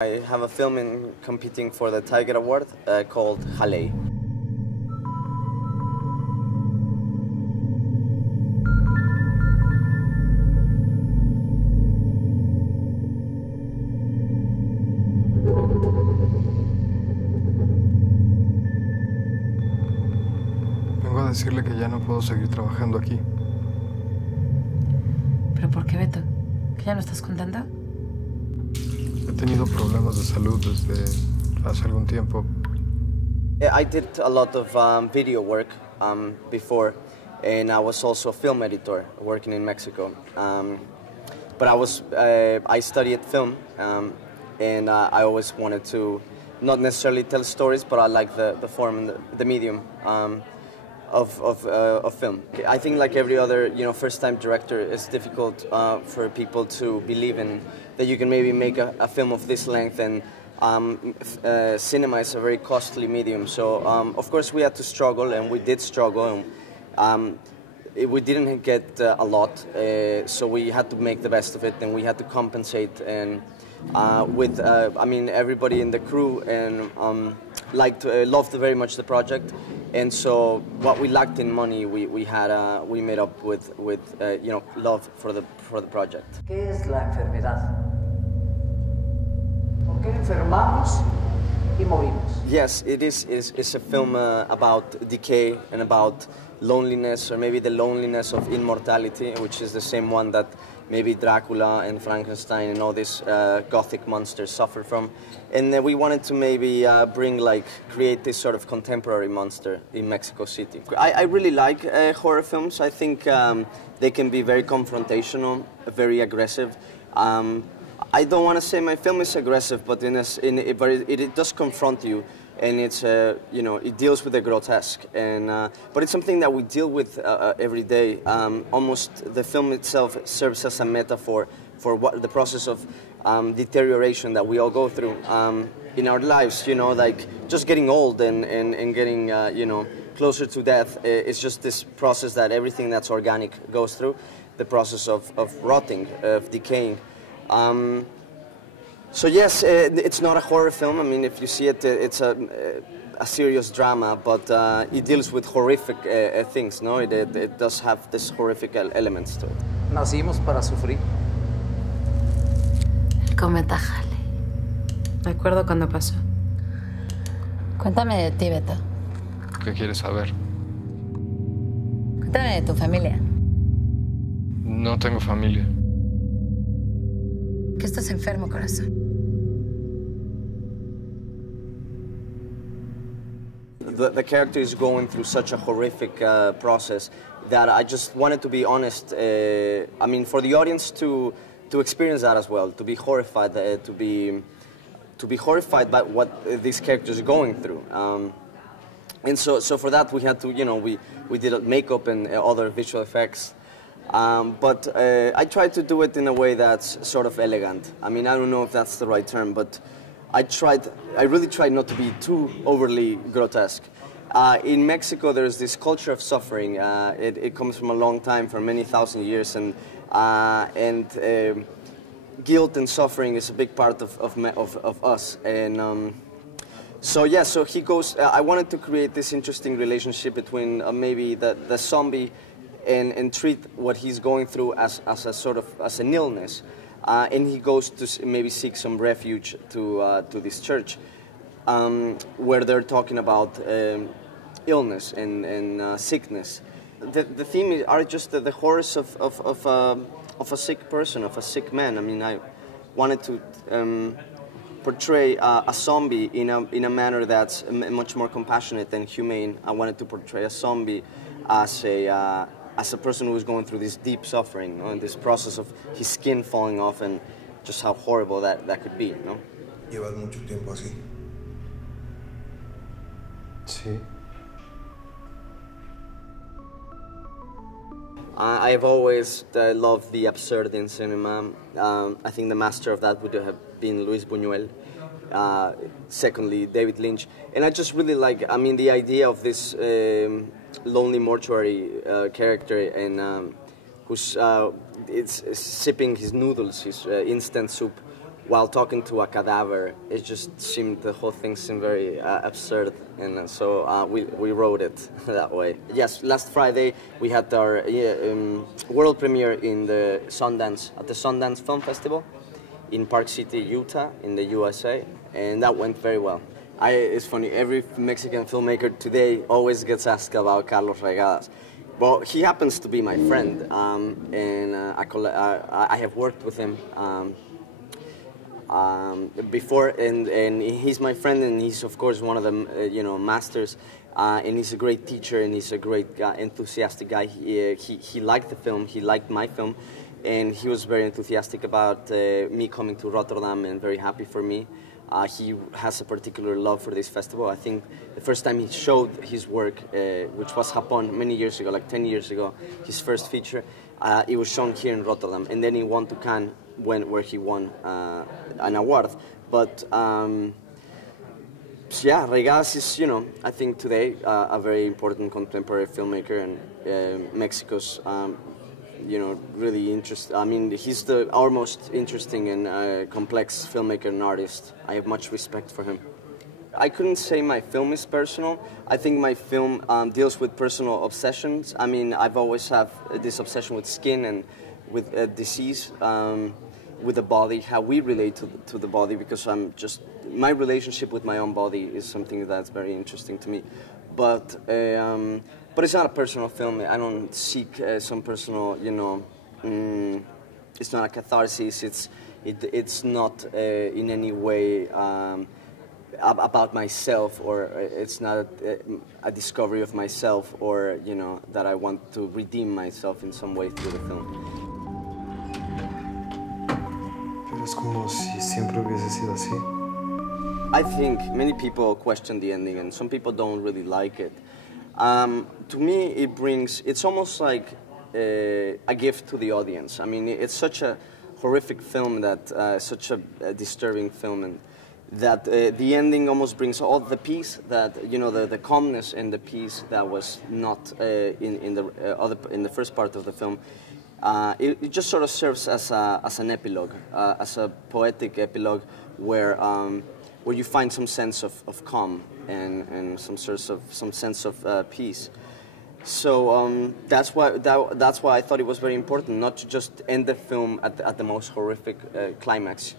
I have a film competing for the Tiger Award called Halley. Vengo a decirle que ya no puedo seguir trabajando aquí. ¿Pero por qué, Beto? ¿Que ya no estás contenta? He tenido problemas de salud desde hace algún tiempo. I did a lot of video work before, and I was also a film editor working in Mexico. But I studied film, and I always wanted to not necessarily tell stories, but I like the form and the medium of film. I think, like every other first-time director, it's difficult for people to believe in that you can maybe make a film of this length, and cinema is a very costly medium. So of course we had to struggle, and we did struggle, and we didn't get a lot, so we had to make the best of it, and we had to compensate. And with I mean, everybody in the crew and loved very much the project, and so what we lacked in money we made up with love for the project. ¿Qué es la enfermedad? ¿Por qué enfermamos y morimos? Yes, it's a film about decay and about loneliness, or maybe the loneliness of immortality, which is the same one that maybe Dracula and Frankenstein and all these Gothic monsters suffer from. And we wanted to maybe create this sort of contemporary monster in Mexico City. I really like horror films. I think they can be very confrontational, very aggressive. I don't want to say my film is aggressive, but it does confront you, and it's it deals with the grotesque, and but it's something that we deal with every day. Almost the film itself serves as a metaphor for what the process of deterioration that we all go through in our lives. Like just getting old and getting closer to death. It's just this process that everything that's organic goes through, the process of rotting, of decaying. So yes, it's not a horror film. I mean, if you see it, it's a serious drama, but it deals with horrific things, no? It does have this horrific elements to it. Nacimos para sufrir. El cometa Halley. Me acuerdo cuando pasó. Cuéntame de ti, Beto. ¿Qué quieres saber? Cuéntame de tu familia. No tengo familia. Que estás enfermo, corazón. The character is going through such a horrific process that I just wanted to be honest. I mean, for the audience to experience that as well, to be horrified, to be horrified by what this character is going through. And so for that we had to, we did makeup and other visual effects. But I tried to do it in a way that's sort of elegant. I mean, I don't know if that's the right term, but I really tried not to be too overly grotesque. In Mexico, there's this culture of suffering. It comes from a long time, for many thousand years, and guilt and suffering is a big part of us. And so yeah, so he goes. I wanted to create this interesting relationship between maybe the zombie and treat what he's going through as an illness, and he goes to maybe seek some refuge to this church, where they're talking about illness and sickness. The theme are just the horrors of a sick person, of a sick man. I mean, I wanted to portray a zombie in a manner that's much more compassionate and humane. I wanted to portray a zombie as a person who is going through this deep suffering, and this process of his skin falling off, and just how horrible that could be, Llevas mucho tiempo así. Sí. I've always loved the absurd in cinema. I think the master of that would have been Luis Buñuel. Secondly, David Lynch. And I just really like, I mean, the idea of this lonely mortuary character, and who's sipping his noodles, his instant soup, while talking to a cadaver, it just seemed, the whole thing seemed very absurd, and so we wrote it that way. Yes, last Friday we had our world premiere in the at the Sundance Film Festival in Park City, Utah, in the USA, and that went very well. It's funny, every Mexican filmmaker today always gets asked about Carlos Regadas. Well, he happens to be my friend, and I have worked with him before, and he's my friend, and he's of course one of the masters, and he's a great teacher, and he's a great guy, enthusiastic guy. He liked the film, he liked my film, and he was very enthusiastic about me coming to Rotterdam, and very happy for me. He has a particular love for this festival. I think the first time he showed his work, which was Japón many years ago, like 10 years ago, his first feature, it was shown here in Rotterdam, and then he went to Cannes, where he won an award. But yeah, Regadas is, I think today a very important contemporary filmmaker, and Mexico's really interesting. I mean, he's our most interesting and complex filmmaker and artist. I have much respect for him. I couldn't say my film is personal. I think my film deals with personal obsessions. I mean, I've always had this obsession with skin and with disease, with the body, how we relate to the body, because my relationship with my own body is something that's very interesting to me. But it's not a personal film. I don't seek some personal, it's not a catharsis. It's not in any way about myself, or it's not a discovery of myself, or that I want to redeem myself in some way through the film. Pero es como si siempre hubiese sido así. I think many people question the ending, and some people don't really like it. To me, it's almost like a gift to the audience. I mean, it's such a horrific film, such a disturbing film, and that the ending almost brings all the peace that, the calmness and the peace that was not in the first part of the film. It just sort of serves as an epilogue, as a poetic epilogue where you find some sense of calm and some sense of peace. So that's why I thought it was very important not to just end the film at the most horrific climax.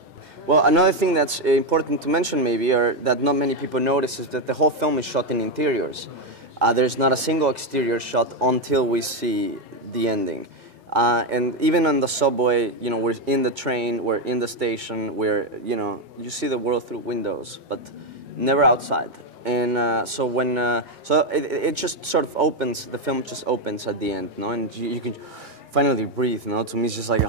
Well, another thing that's important to mention maybe, or that not many people notice, is that the whole film is shot in interiors. There's not a single exterior shot until we see the ending. And even on the subway, we're in the train, we're in the station, you see the world through windows, but never outside. And so it just sort of opens, the film just opens at the end, and you can finally breathe, To me it's just like,